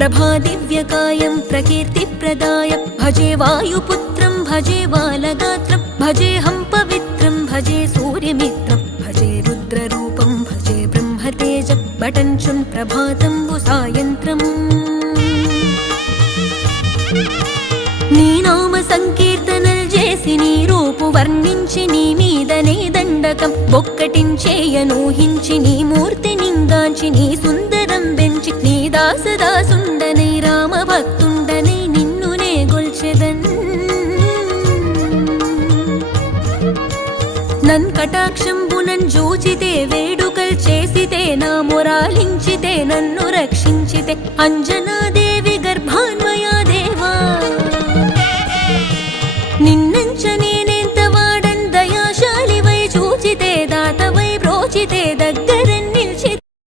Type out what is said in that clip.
ప్రభాదివ్యకాయం ప్రకీర్తిప్రదాయ భజే వాయుపుత్రం భజే బాలగాత్రం భజేహం పవిత్రం భజే సూర్యమిత్రం భజే రుద్రరూపం భజే బ్రహ్మతేజం బటంచున్ ప్రభాతంబు సాయంత్రం నీ నామ సంకీర్తనల్ చేసి నీ రూపు వర్ణించి నీ మీదనే దండకం బొక్కటించేయనూహించి నీ మూర్తి నింగాంచి నీ సుందరం బెంచి నీ దాసదాసుండనై రామభక్తుండనై నిన్నునే గొల్చెదన్ నన్ కటాక్షంబునన్ జూచితే వేడుకల్ చేసితే నా మొరాలించితే నన్ను రక్షించితే అంజనాది